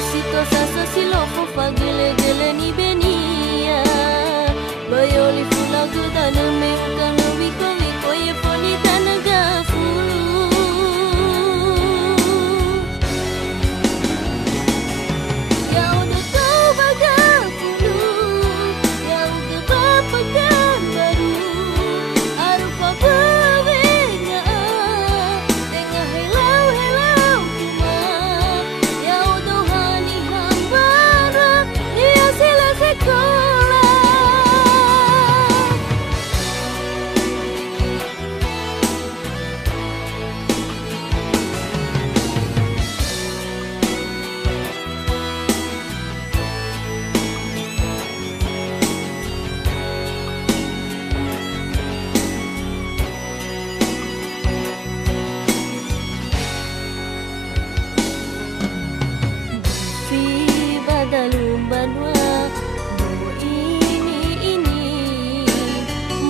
sito sasa silofo fagele ni benia bayoli fula gudana meukana wiko wiko ye foni tanaga fulu ya udah kau baga fulu ya udah bapagan baru arupa bawenga tengah helau kuma ya udah hani hambara dia sila sekolah fi badalum banwa no ini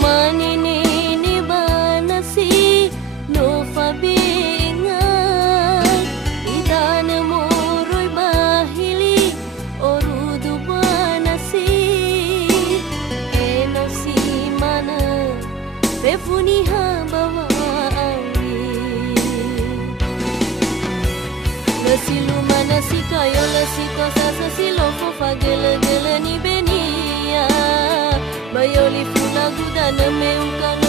manini ni banasi no fabinga idana moroi bahili orudu banasi eno si mana pefuni hambawa silumana si kayo la si cosa sa silofo fagele ni benia bayoli fula gudana meukana